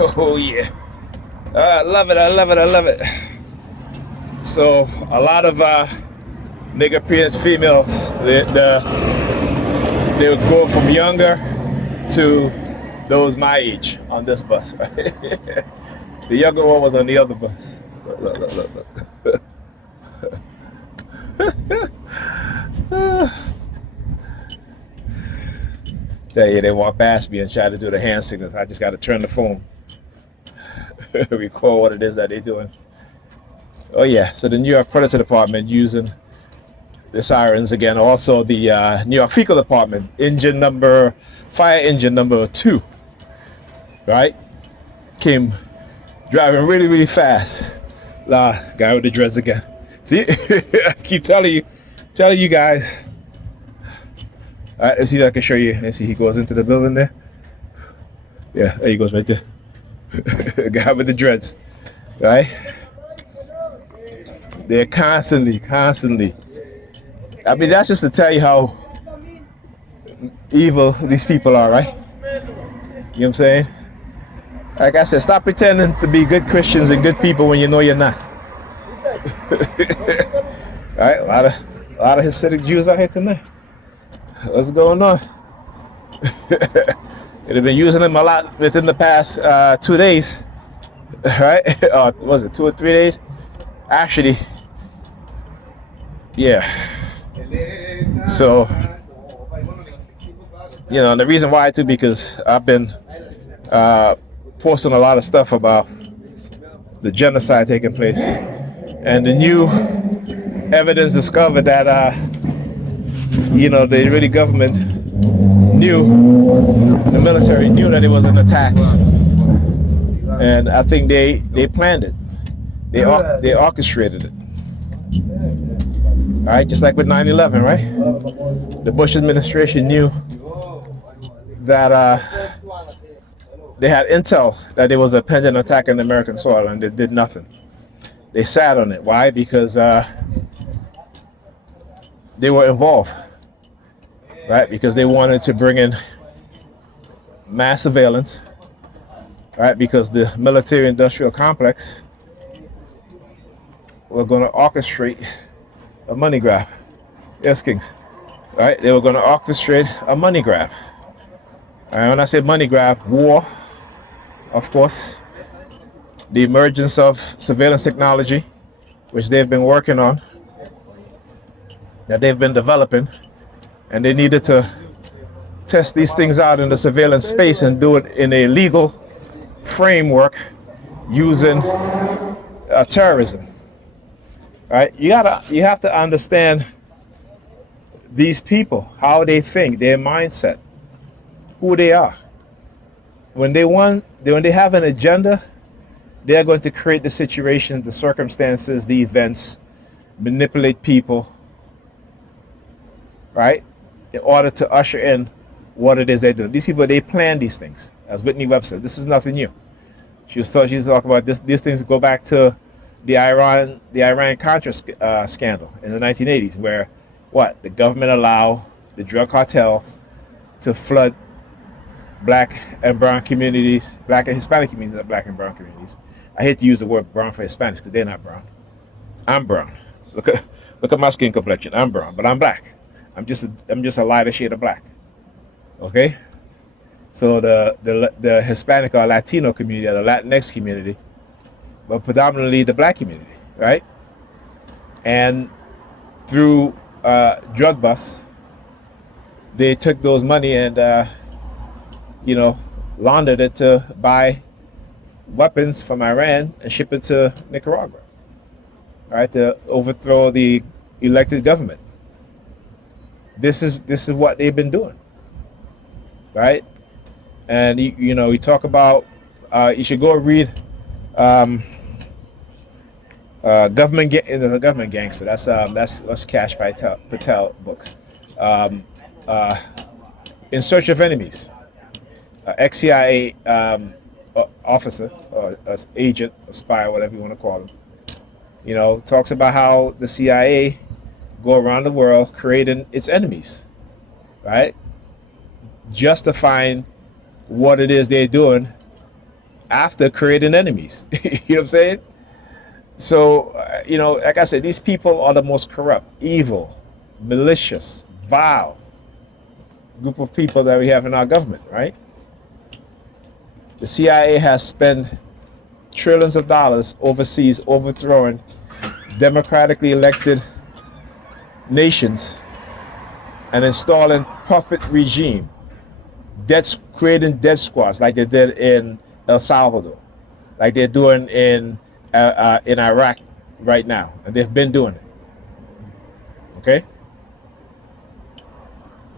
Oh yeah, I love it. I love it. I love it. So a lot of nigger penis females, they would go from younger to those my age on this bus. Right? The younger one was on the other bus. Look, look, look, look, look. Tell you, they walk past me and try to do the hand signals. I just got to turn the phone, record what it is that they're doing. Oh yeah, so the New York Predator Department using the sirens again. Also the New York Fecal Department, fire engine number 2, right? Came driving really, really fast. Guy with the dreads again. See, I keep telling you guys. All right, let's see if I can show you. Let's see, he goes into the building there. Yeah, there he goes right there. Guy with the dreads, right? They're constantly. I mean, that's just to tell you how evil these people are, right? You know what I'm saying? Like I said, stop pretending to be good Christians and good people when you know you're not. Right? A lot of Hasidic Jews out here tonight. What's going on? They've been using them a lot within the past 2 days, right? Was it 2 or 3 days? Actually, yeah. So, you know, and the reason why too, because I've been posting a lot of stuff about the genocide taking place, and the new evidence discovered that you know, the Israeli government knew, the military knew that it was an attack, and I think they planned it, they orchestrated it. All right, just like with 9/11, right? The Bush administration knew that they had intel that there was a pending attack on American soil, and they did nothing. They sat on it. Why? Because they were involved, right? Because they wanted to bring in mass surveillance, right? Because the military-industrial complex were going to orchestrate a money grab. Yes, Kings. Right? They were going to orchestrate a money grab. And when I say money grab, war, of course, the emergence of surveillance technology, which they've been working on, that they've been developing, and they needed to test these things out in the surveillance space and do it in a legal framework using terrorism. Right? You have to understand these people, how they think, their mindset, who they are. When they have an agenda, they are going to create the situation, the circumstances, the events, manipulate people, right? In order to usher in what it is they do. These people, they plan these things. As Whitney Webb said, this is nothing new. She's talking about this. These things go back to the Iran-Contra scandal in the 1980s, where the government allowed the drug cartels to flood black and brown communities, black and Hispanic communities, not black and brown communities. I hate to use the word brown for Hispanics because they're not brown. I'm brown. Look at my skin complexion. I'm brown, but I'm black. I'm just a lighter shade of black. Okay? So the Hispanic or Latino community, or the Latinx community, but predominantly the black community, right? And through drug busts, they took those money and laundered it to buy weapons from Iran and ship it to Nicaragua, right? To overthrow the elected government. This is what they've been doing, right? And you talk about you should go read government gangster. That's Cash Patel books. In Search of Enemies, ex-CIA officer or agent, or spy, whatever you want to call him, talks about how the CIA go around the world creating its enemies, right? Justifying what it is they're doing after creating enemies. You know what I'm saying? So, like I said, these people are the most corrupt, evil, malicious, vile group of people that we have in our government, right? The CIA has spent trillions of dollars overseas overthrowing democratically elected nations and installing puppet regime, creating death squads like they did in El Salvador, like they're doing in Iraq right now, and they've been doing it. Okay,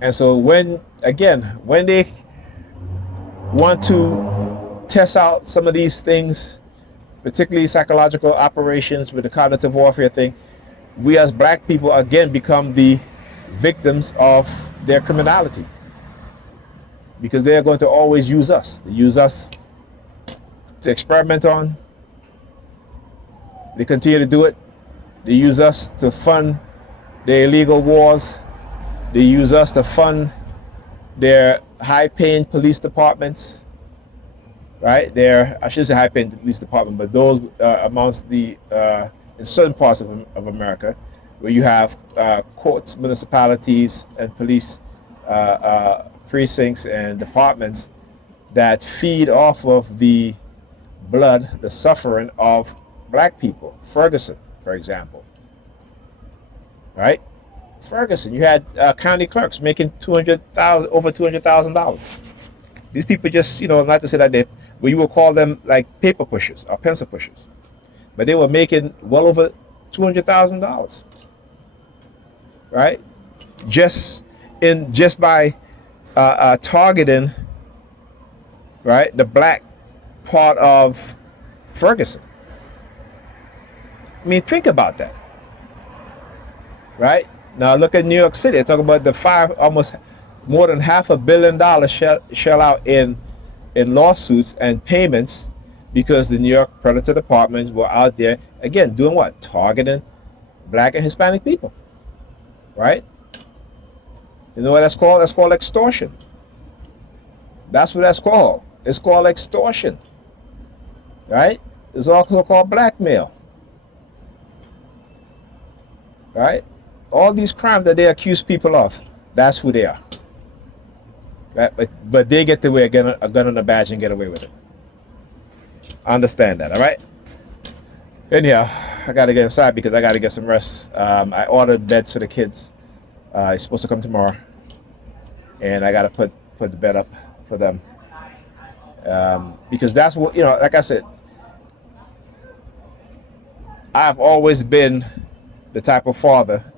and so when they want to test out some of these things, particularly psychological operations with the cognitive warfare thing, we as black people again become the victims of their criminality, because they're going to always use us. They use us to experiment on. They continue to do it. They use us to fund their illegal wars. They use us to fund their high-paying police departments, right? I shouldn't say high-paying police department, but those amongst the in certain parts of America, where you have courts, municipalities, and police precincts and departments that feed off of the blood, the suffering of black people. Ferguson, for example, right? Ferguson, you had county clerks making over $200,000. These people just, not to say that but you would call them like paper pushers or pencil pushers, but they were making well over $200,000, right? Just by targeting, right, the black part of Ferguson. I mean, think about that, right? Now look at New York City. They're talking about almost more than $500 million shell out in lawsuits and payments because the New York Predator Departments were out there again doing what? Targeting black and Hispanic people, right? You know what that's called? That's called extortion. That's what that's called. It's called extortion, right? It's also called blackmail, right? All these crimes that they accuse people of, that's who they are. Right? But they get to wear a gun and a badge and get away with it. Understand that, all right? Anyhow, I got to get inside because I got to get some rest. I ordered beds for the kids. It's supposed to come tomorrow. And I got to put the bed up for them. Because that's what, like I said, I've always been the type of father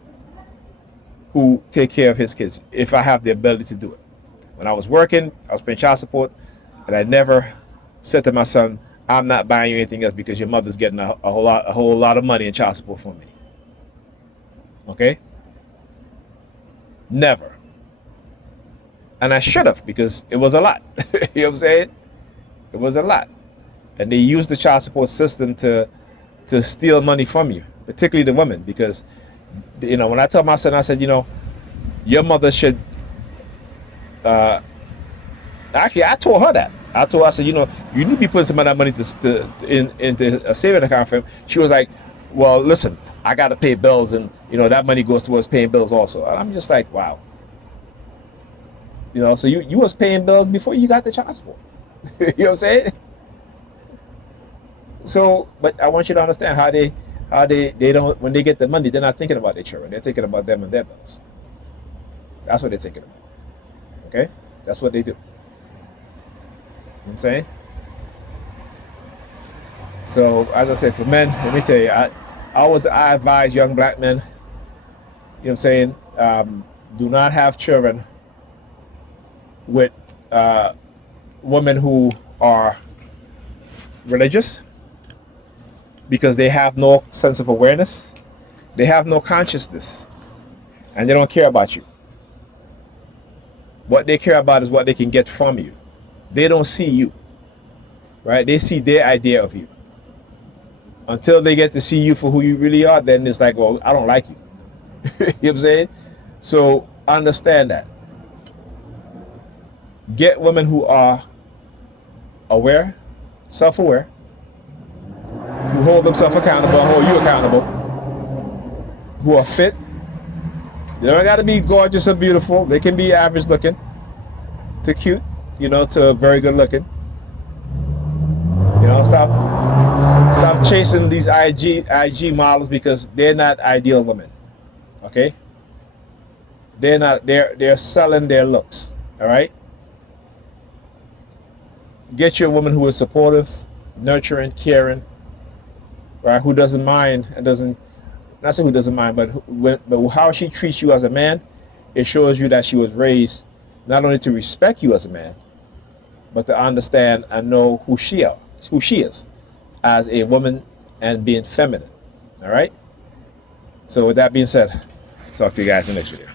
who take care of his kids if I have the ability to do it. When I was working, I was paying child support, and I never said to my son, I'm not buying you anything else because your mother's getting a whole lot of money in child support from me. Okay? Never. And I should have, because it was a lot. You know what I'm saying? It was a lot. And they used the child support system to steal money from you, particularly the women, because when I tell my son, I said, your mother should. Actually, I told her that. I said, you need to be putting some of that money into a saving account for him. She was like, well, listen, I got to pay bills, and that money goes towards paying bills also. And I'm just like, wow. So you was paying bills before you got the child support. You know what I'm saying? So, but I want you to understand how they don't, when they get the money, they're not thinking about their children. They're thinking about them and their bills. That's what they're thinking about. Okay? That's what they do. You know what I'm saying? So, as I said, for men, let me tell you, I advise young black men, you know what I'm saying, do not have children with women who are religious, because they have no sense of awareness, they have no consciousness, and they don't care about you. What they care about is what they can get from you. They don't see you, right? They see their idea of you. Until they get to see you for who you really are, then it's like, well, I don't like you. You know what I'm saying? So understand that. Get women who are aware, self-aware, who hold themselves accountable and hold you accountable, who are fit. They don't got to be gorgeous or beautiful. They can be average looking to cute, to very good looking. Stop chasing these IG models because they're not ideal women. Okay? They're selling their looks. All right? Get you a woman who is supportive, nurturing, caring, right? Who doesn't mind and doesn't, not say who doesn't mind, but how she treats you as a man, it shows you that she was raised not only to respect you as a man, but to understand and know who she is as a woman and being feminine. All right? So with that being said, talk to you guys in the next video.